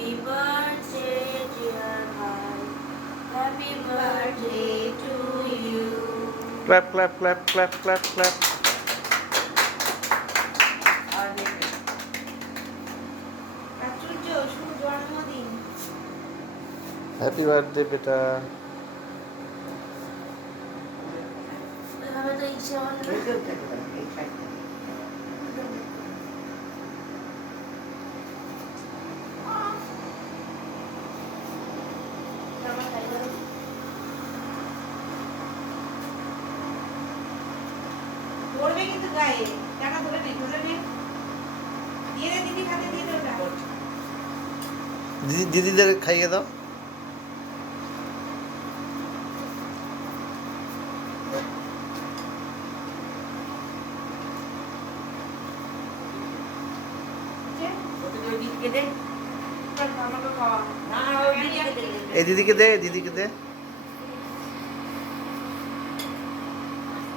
Happy birthday, dear Bhai. Happy birthday to you. Clap clap clap clap clap clap. প্রাচুর্য শুভ জন্মদিন। Happy birthday বেটা। এভাবে তো ইচ্ছে হলো না। জামা খাই দাও। পড়বে কিন্তু গায়ে, টাকা ধরে নে, দিয়ে দে, দিদি হাতে দিয়ে দে ওটা। দিদিদের খাইয়ে দাও। ওই দিদিকে দে। আমাকে খাওয়া। না, ওই দিদিকে দে। এই দিদিকে দে, দিদিকে দে।